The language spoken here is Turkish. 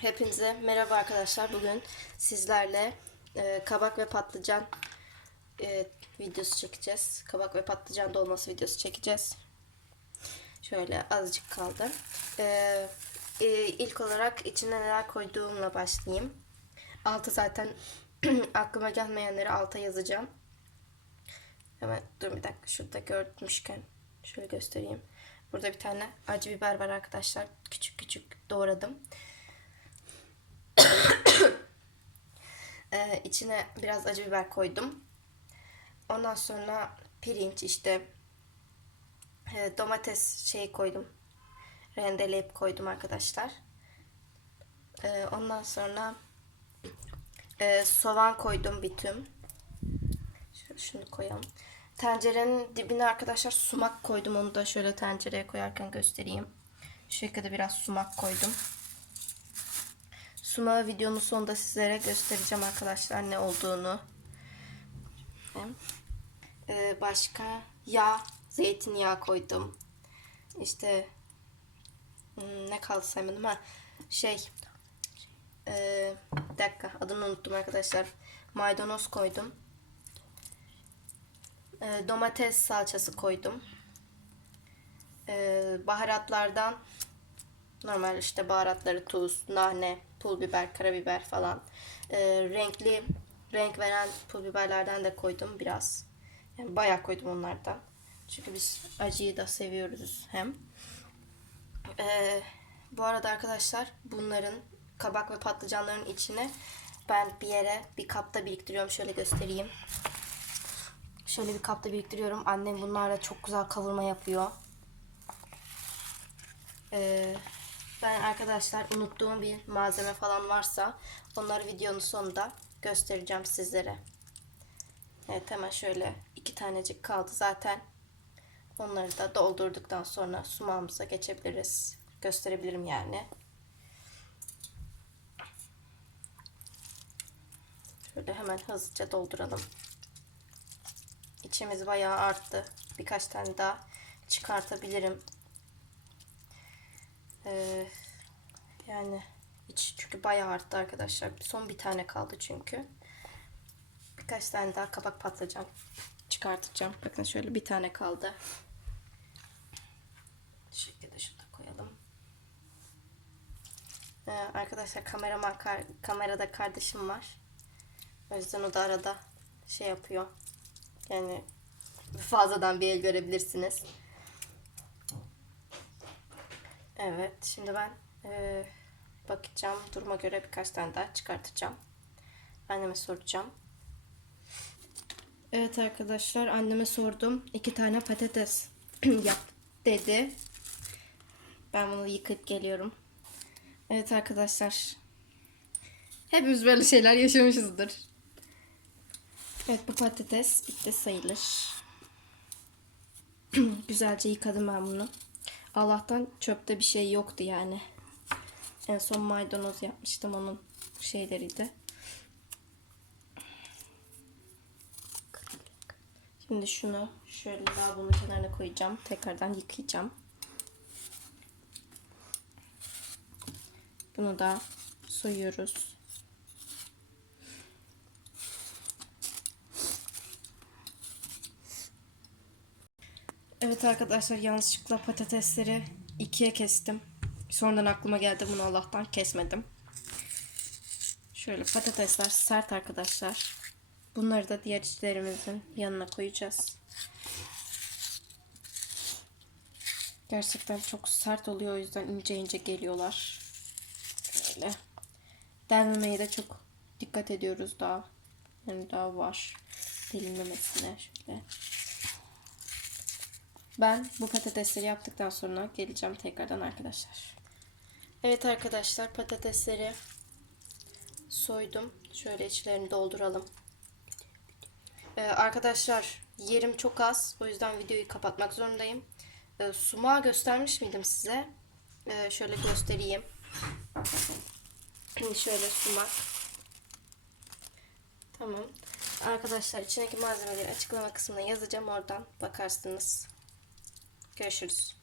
Hepinize merhaba arkadaşlar. Bugün sizlerle e, kabak ve patlıcan e, videosu çekeceğiz. Kabak ve patlıcan dolması videosu çekeceğiz. Şöyle azıcık kaldı. E, e, ilk olarak içine neler koyduğumla başlayayım. Altı zaten aklıma gelmeyenleri alta yazacağım. Hemen dur bir dakika şurada görmüşken şöyle göstereyim. Burada bir tane acı biber var arkadaşlar. Küçük küçük doğradım. Ee, içine biraz acı biber koydum. Ondan sonra pirinç işte e, domates şey koydum. Rendeleyip koydum arkadaşlar. Ee, ondan sonra e, soğan koydum bir tüm. Şöyle şunu koyalım. Tencerenin dibine arkadaşlar sumak koydum. Onu da şöyle tencereye koyarken göstereyim. Şu biraz sumak koydum. Sumağı videonun sonunda sizlere göstereceğim arkadaşlar ne olduğunu. Ee, başka yağ, zeytinyağı koydum. İşte hmm, ne kaldı saymadım ha. Şey bir dakika adını unuttum arkadaşlar. Maydanoz koydum. Ee, domates salçası koydum. Ee, baharatlardan normal işte baharatları tuz, nane, pul biber, karabiber falan. Ee, renkli renk veren pul biberlerden de koydum biraz. Yani bayağı koydum onlardan. Çünkü biz acıyı da seviyoruz hem. Ee, bu arada arkadaşlar bunların kabak ve patlıcanların içine ben bir yere bir kapta biriktiriyorum. Şöyle göstereyim. Şöyle bir kapta biriktiriyorum. Annem bunlarla çok güzel kavurma yapıyor. Ee, ben arkadaşlar unuttuğum bir malzeme falan varsa onları videonun sonunda göstereceğim sizlere. Evet hemen şöyle iki tanecik kaldı zaten. Onları da doldurduktan sonra sumağımıza geçebiliriz. Gösterebilirim yani. Şöyle hemen hızlıca dolduralım. İçimiz bayağı arttı. Birkaç tane daha çıkartabilirim. Ee, yani iç çünkü bayağı arttı arkadaşlar. Son bir tane kaldı çünkü. Birkaç tane daha kabak patlıcan çıkartacağım. Bakın şöyle bir tane kaldı. Şu şekilde şunu da koyalım. Ee, arkadaşlar kameraman kar, kamerada kardeşim var. O yüzden o da arada şey yapıyor. Yani fazladan bir el görebilirsiniz. Evet, şimdi ben e, bakacağım. Duruma göre birkaç tane daha çıkartacağım. Anneme soracağım. Evet arkadaşlar, anneme sordum. İki tane patates yap dedi. Ben bunu yıkıp geliyorum. Evet arkadaşlar. Hepimiz böyle şeyler yaşamışızdır. Evet bu patates bitti sayılır. Güzelce yıkadım ben bunu. Allah'tan çöpte bir şey yoktu yani. En son maydanoz yapmıştım onun şeyleriydi. Şimdi şunu şöyle lavabonun kenarına koyacağım. Tekrardan yıkayacağım. Bunu da soyuyoruz. Evet arkadaşlar yanlışlıkla patatesleri ikiye kestim. Sonradan aklıma geldi bunu Allah'tan kesmedim. Şöyle patatesler sert arkadaşlar. Bunları da diğer içlerimizin yanına koyacağız. Gerçekten çok sert oluyor o yüzden ince ince geliyorlar. Böyle. Delmemeye de çok dikkat ediyoruz daha. Yani daha var. Delinmemesine şöyle. Ben bu patatesleri yaptıktan sonra geleceğim tekrardan arkadaşlar. Evet arkadaşlar patatesleri soydum. Şöyle içlerini dolduralım. Ee, arkadaşlar yerim çok az. O yüzden videoyu kapatmak zorundayım. Ee, sumağı göstermiş miydim size? Ee, şöyle göstereyim. şöyle sumak. Tamam. Arkadaşlar içindeki malzemeleri açıklama kısmına yazacağım. Oradan bakarsınız. Görüşürüz.